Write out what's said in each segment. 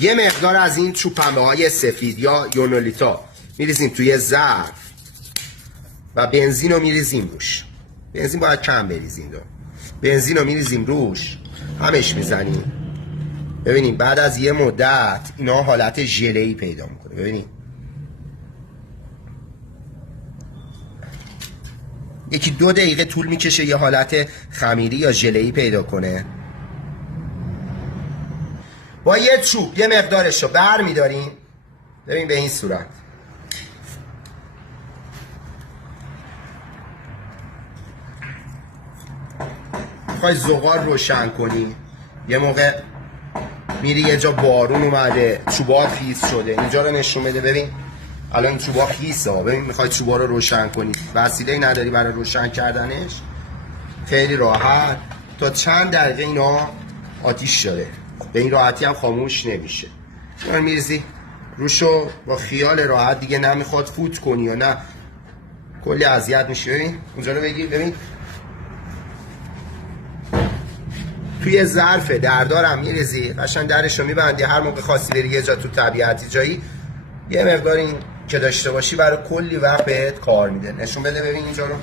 یه مقدار از این چوب‌پنبه های سفید یا یونولیتا میریزیم توی ظرف و بنزین رو میریزیم روش. بنزین باید کم بریزیم. بنزین رو میریزیم روش، همش میزنیم. ببینیم بعد از یه مدت اینا حالت ژله‌ای پیدا میکنه. ببینیم یکی 2 دقیقه طول میکشه یه حالت خمیری یا ژله‌ای پیدا کنه. با یه چوب یه مقدارش رو بر میداریم. ببین به این صورت. میخوای زغال روشن کنی، یه موقع میری یه جا بارون اومده چوبا خیس شده، اینجا رو نشون بده. ببین الان چوبا خیسه. ببین میخوای چوبا رو روشن کنی، وسیله‌ای نداری برای روشن کردنش، خیلی راحت تا چند دقیقه اینا آتیش داره، به این راحتی هم خاموش نمیشه. شما میریزی روشو با خیال راحت، دیگه نمیخواد فوت کنی یا نه کلی اذیت میشی. ببین اونجا رو بگیر. ببین توی ظرف دردارم میریزی، قشنگ درشو میبندی. هر موقع خواستی بری یه جا تو طبیعتی جایی، یه مقدار این که داشته باشی برای کلی وقت بهت کار میده. نشون بده ببین اینجا رو.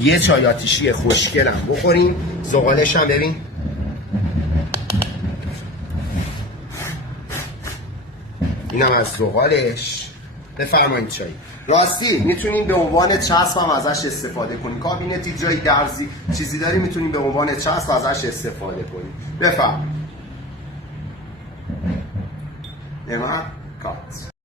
یه چای آتیشی خوشگلم بخوریم. زغالش هم ببین اینم از زغالش. بفرمایید چای. راستی میتونین به عنوان چسب هم ازش استفاده کنین. کابینتی جایی درزی چیزی داری میتونین به عنوان چسب ازش استفاده کنین. بفرمایید. کات